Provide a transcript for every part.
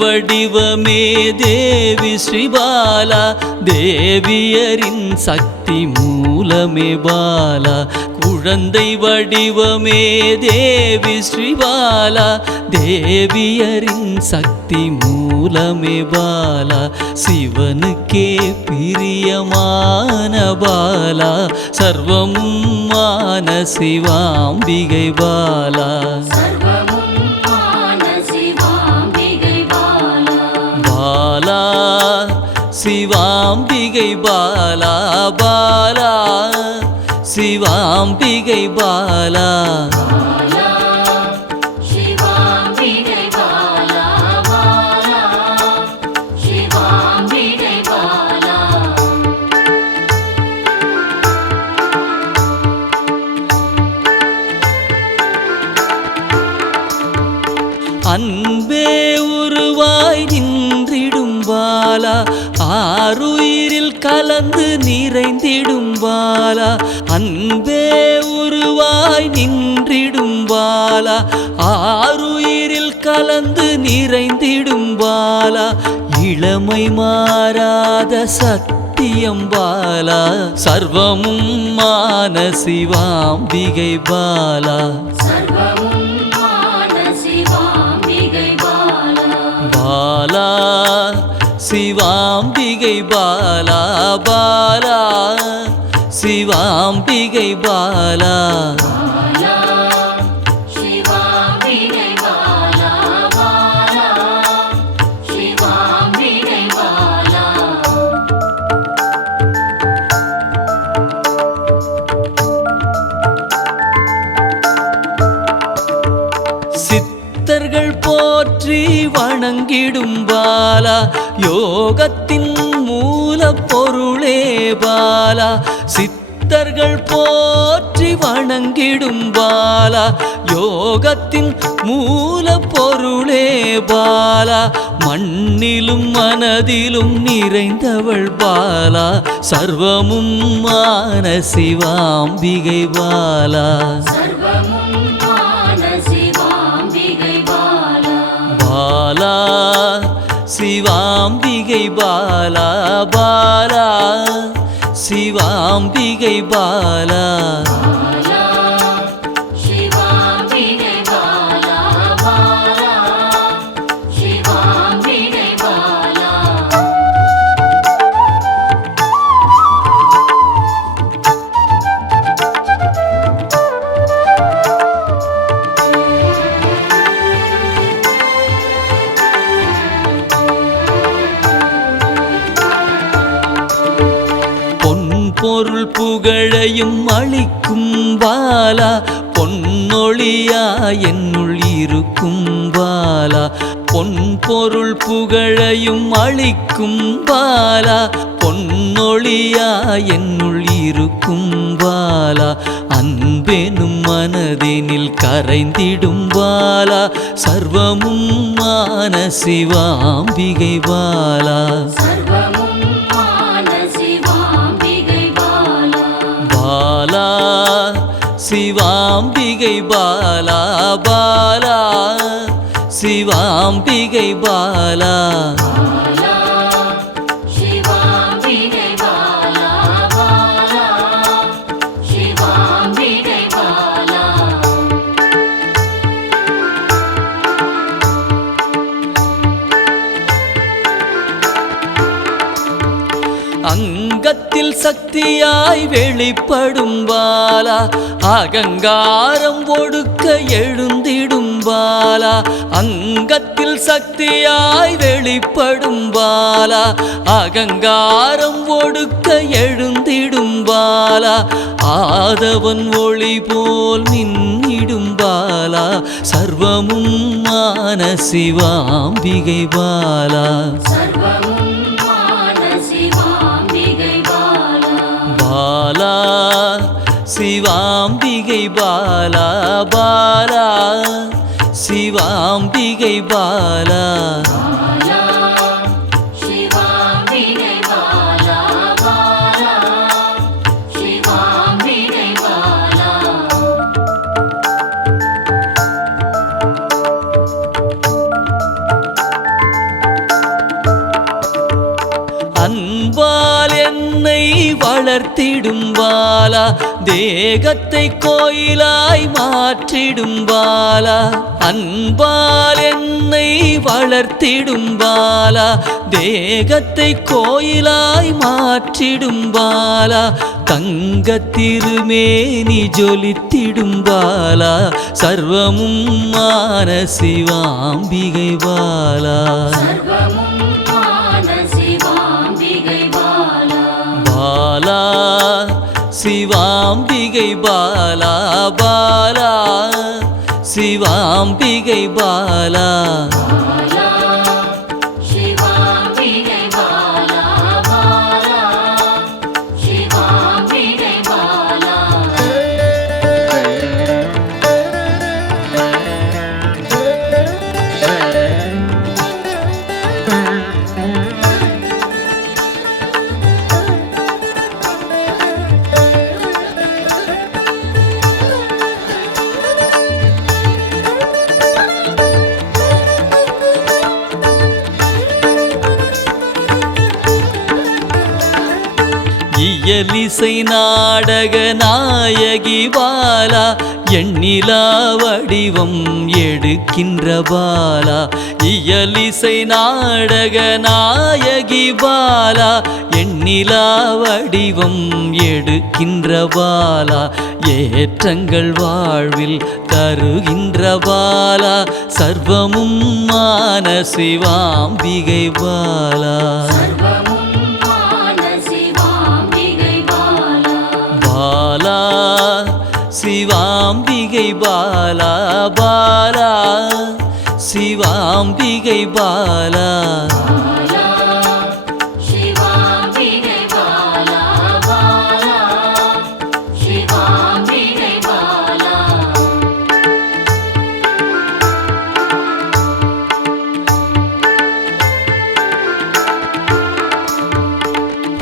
வடிவமே தேவி ஸ்ரீபாலா, தேவியரின் சக்தி மூலமே பாலா. குழந்தை வடிவமே தேவி ஸ்ரீபாலா, தேவியரின் சக்தி மூலமே பாலா. சிவனுக்கே பிரியமான பாலா, சர்வமும் மான சிவாம்பிகை பாலா. பாலா சிவாம்பிகை பாலா, பாலா சிவாம்பிகை பாலா. அன்பே உருவாய் நின்றிடும் பாலா, ஆருயிரில் கலந்து நிறைந்திடும் பாலா. அன்பே உருவாய் நின்றிடும் பாலா, ஆருயிரில் கலந்து நிறைந்திடும் பாலா. இளமை மாறாத சத்தியம் பாலா, சர்வமும் மான சிவாம்பிகை பாலா. பாலா சிவாம்பிகை பாலா, பாலா சிவாம்பிகை பாலா. சித்தர்கள் போற்றி வணங்கிடும் பாலா, யோகத்தின் மூல பொருளே பாலா. சித்தர்கள் போற்றி வணங்கிடும் பாலா, யோகத்தின் மூல பொருளே பாலா. மண்ணிலும் மனதிலும் நிறைந்தவள் பாலா, சர்வமும் மான சிவாம்பிகை பாலா. பாலா சிவாம்பிகை பாலா, பாலா சிவாம்பிகை பாலா. பொருள் புகழையும் அளிக்கும் பாலா, பொன்னொழியா என்னுள் இருக்கும் பாலா. பொன் பொருள் புகழையும் அளிக்கும் பாலா, பொன்னொழியா என்னுள் இருக்கும் பாலா. அன்பெனும் மனதினில் கரைந்திடும் பாலா, சர்வமும் மான சிவாம்பிகை பாலா. பாலா சிவாம்பிகை பாலா, பாலா சிவாம்பிகை பாலா. அங்கத்தில் சக்தியாய் வெளிப்படும் பாலா, அகங்காரம் ஒடுக்க எழுந்திடும் பாலா. அங்கத்தில் சக்தியாய் வெளிப்படும் பாலா, அகங்காரம் ஒடுக்க எழுந்திடும் பாலா. ஆதவன் ஒளி போல் மின்னிடும் பாலா, சர்வமும் மான சிவாம்பிகை பாலா. பாலா சிவாம்பிகை பாலா, பாலா சிவாம்பிகை பாலா. அன்பால் என்னை வளர்த்திடும் பாலா தேகத்தை கோயிலாய் மாற்றிடும் பாலா அன்பால் என்னை வளர்த்திடும் பாலா தேகத்தை கோயிலாய் மாற்றிடும் பாலா தங்க திருமேனி ஜொலித்திடும் பாலா சர்வமும் மான சிவாம்பிகை பாலா பாலா சிவாம்பிகை பாலா பாலா சிவாம்பிகை பாலா இயலிசை நாடக நாயகி பாலா எண்ணிலா வடிவம் எடுக்கின்ற பாலா இயலிசை நாடக நாயகி பாலா எண்ணிலா வடிவம் எடுக்கின்ற பாலா ஏற்றங்கள் வாழ்வில் தருகின்ற பாலா சர்வமும் மான சிவாம்பிகை பாலா பாலா சிவாம்பிகை பாலா பாலா சிவாம்பிகை பாலா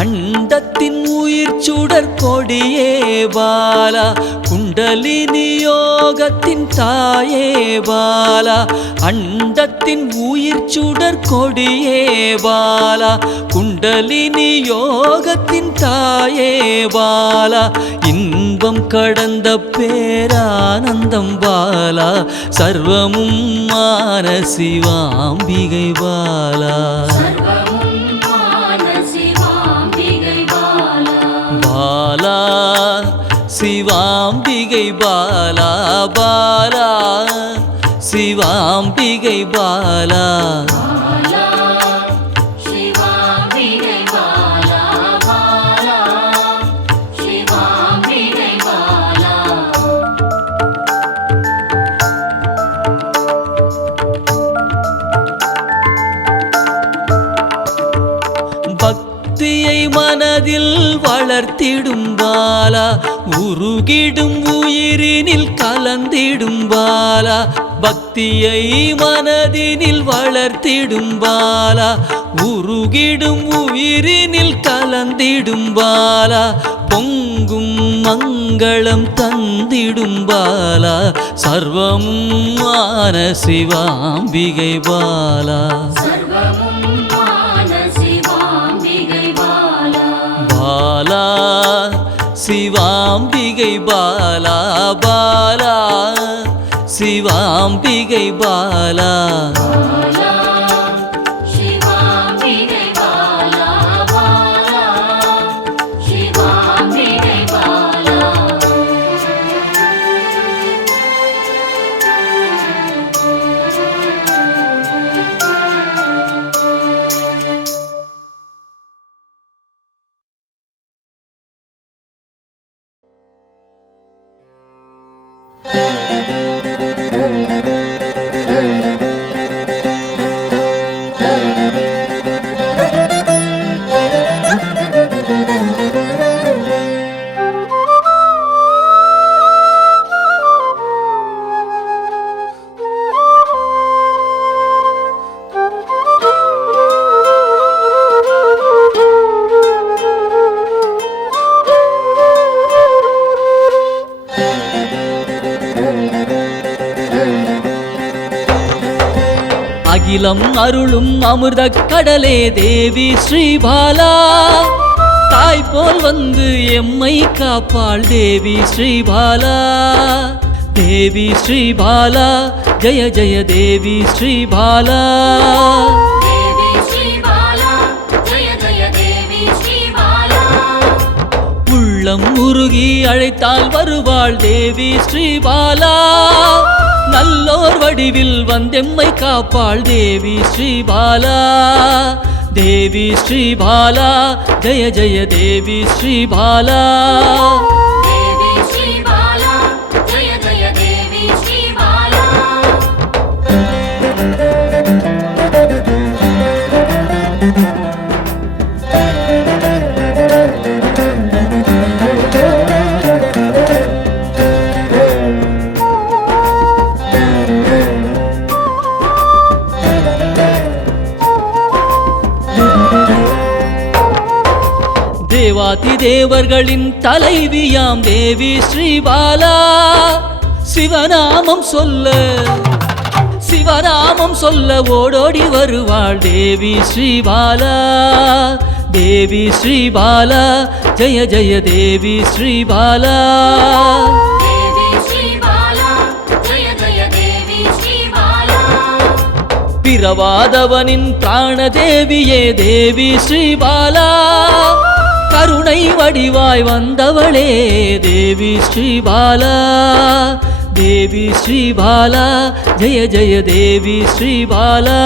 அண்டத்தின் உயிர் சுடர் கொடியே பாலா குண்டலினி யோகத்தின் தாயே பாலா அண்டத்தின் உயிர் சுடர் கொடியே பாலா குண்டலினி யோகத்தின் தாயே பாலா இன்பம் கடந்த பேரானந்தம் பாலா சர்வமும் மான சிவாம்பிகை பாலா பாலா சிவாம்பிகை பாலா பாலா சிவாம்பிகை பாலா பக்தியை மனதில் வளர்த்திடும் பாலா உருகிடும் உயிரினில் கலந்திடும் பாலா பக்தியை மனதினில் வளர்த்திடும் பாலா உருகிடும் உயிரினில் கலந்திடும் பாலா பொங்கும் மங்களம் தந்திடும் பாலா சர்வமும் மான சிவாம்பிகை பாலா பாலா சிவாம்பிகை பாலா பாலா சிவாம்பிகை பாலா அகிலம் அருளும் அமிர்த கடலே தேவி ஸ்ரீபாலா போல் வந்து எம்மை காப்பாள் தேவி ஸ்ரீபாலா. தேவி ஸ்ரீபாலா ஜெய ஜெய தேவி ஸ்ரீபாலா. உள்ளம் உருகி அழைத்தால் வருவாள் தேவி ஸ்ரீபாலா. நல்லோர் வடிவில் வந்தெம்மை காப்பாள் தேவி ஸ்ரீபாலா. தேவி ஸ்ரீபாலா ஜெய ஜெய தேவி ஸ்ரீபாலா. தேவாதி தேவர்களின் தலைவியாம் தேவி ஸ்ரீபாலா. சிவநாமம் சொல்ல ஓடோடி வருவாள் தேவி ஸ்ரீபாலா. தேவி ஸ்ரீபாலா ஜெய ஜெய தேவி ஸ்ரீபாலா. பிறவாதவனின் பிராணதேவியே தேவி ஸ்ரீபாலா. கருணை வடிவாய் வந்தவளே தேவி ஸ்ரீபாலா. தேவி ஸ்ரீபாலா ஜெய ஜெய தேவி ஸ்ரீபாலா.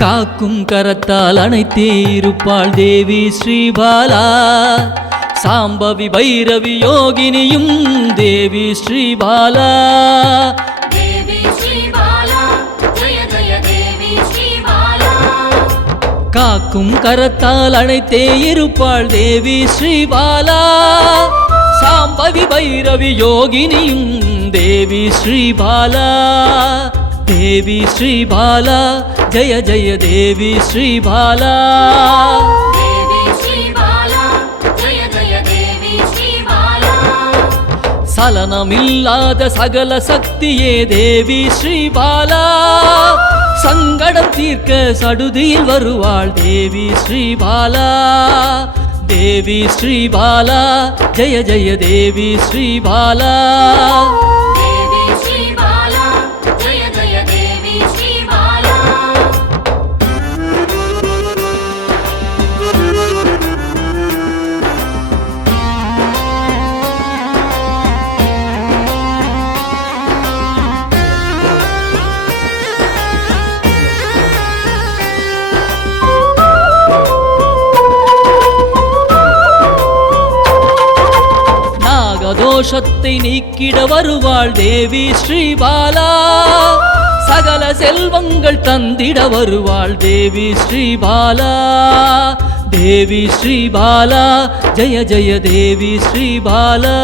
காக்கும் கரத்தால் அணைத்தே இருப்பாள் தேவி ஸ்ரீபாலா. சாம்பவி பைரவி யோகினியும் தேவி ஸ்ரீபாலா. காக்கும் கரத்தால் அணைத்தே இருப்பாள் தேவி ஸ்ரீபாலா. சாம்பவி பைரவி யோகினியும் தேவி ஸ்ரீபாலா. தேவி ஸ்ரீபாலா ஜெய ஜெய தேவி ஸ்ரீபாலா. சலனமில்லாத சகல சக்தியே தேவி ஸ்ரீபாலா. சங்கடம் தீர்க்க சடுதியில் வருவாள் தேவி ஸ்ரீபாலா. தேவி ஸ்ரீபாலா ஜெய ஜெய தேவி ஸ்ரீபாலா. தோஷத்தை நீக்கிட வருவாள் தேவி ஸ்ரீபாலா. சகல செல்வங்கள் தந்திட வருவாள் தேவி ஸ்ரீபாலா. தேவி ஸ்ரீபாலா ஜெய ஜெய தேவி ஸ்ரீபாலா.